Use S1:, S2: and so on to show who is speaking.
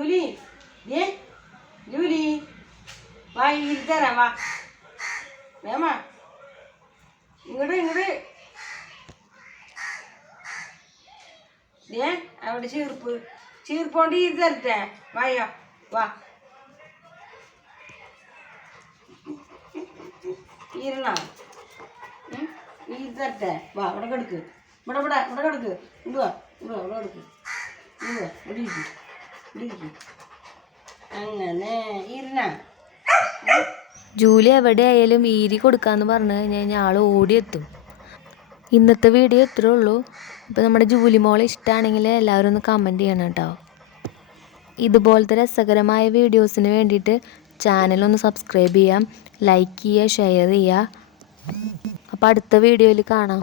S1: லுலி ஏ லுலி வா இங்கிட்டு வா வேமா இங்கிட்டு இங்கிட்டு ஏன் அவட சீர்ப்பு. சீர்ப்போண்டி இருத்தேன் வாயா. வா. இருண்ணா. நீ இருத்தேன் வா உடக்கெடுக்கு விடப்பட உடக்கெடுக்கு இங்கே வா. இங்கே உடக்கெடுக்கு இங்கே வா. முடியுது ഇവിടെ എവിടെ
S2: ജൂലി ഈരി കൊടുക്കാന്ന് പറഞ്ഞു കഴിഞ്ഞാൽ ആൾ ഓടിയെത്തും. ഇന്നത്തെ വീഡിയോ ഇത്രേ ഉള്ളൂ. അപ്പോൾ നമ്മുടെ ജൂലി മോളെ ഇഷ്ടമാണെങ്കിൽ എല്ലാവരും ഒന്ന് കമന്റ് ചെയ്യണം കേട്ടോ. ഇതുപോലത്തെ രസകരമായ വീഡിയോസിന് വേണ്ടിയിട്ട് ചാനലൊന്ന് സബ്സ്ക്രൈബ് ചെയ്യാം ലൈക്ക് ചെയ്യുക ഷെയർ ചെയ്യുക. അപ്പോൾ അടുത്ത വീഡിയോയിൽ കാണാം.